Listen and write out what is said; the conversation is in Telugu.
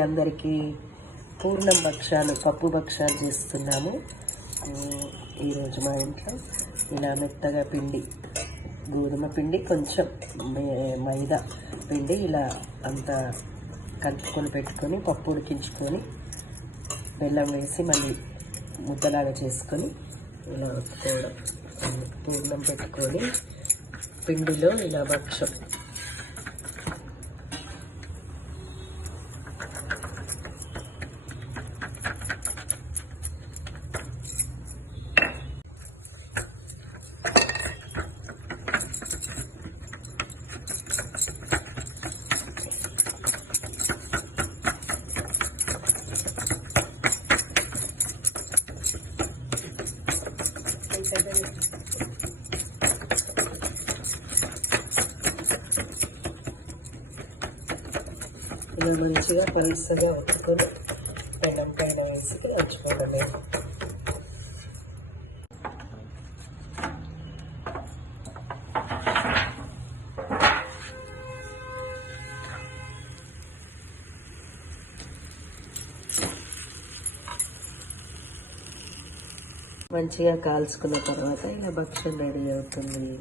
అందరికీ పూర్ణం భక్షాలు, పప్పు భక్షాలు చేస్తున్నాము. ఈరోజు మా ఇంట్లో ఇలా మెత్తగా పిండి, గోధుమ పిండి, కొంచెం మైదా పిండి ఇలా అంతా కలుపుకొని పెట్టుకొని పప్పు ఉడికించుకొని బెల్లం వేసి మళ్ళీ ముద్దలాగా చేసుకొని ఇలా ఒత్తుకోవడం. పూర్ణం పెట్టుకొని పిండిలో ఇలా భక్షం ఇలా మంచిగా పలుసగా ఒత్తుకొని పెనం పైన వేసి దంచుకోవడమే. మంచిగా కాల్చుకున్న తర్వాత ఇలా భక్షం రెడీ అవుతుంది.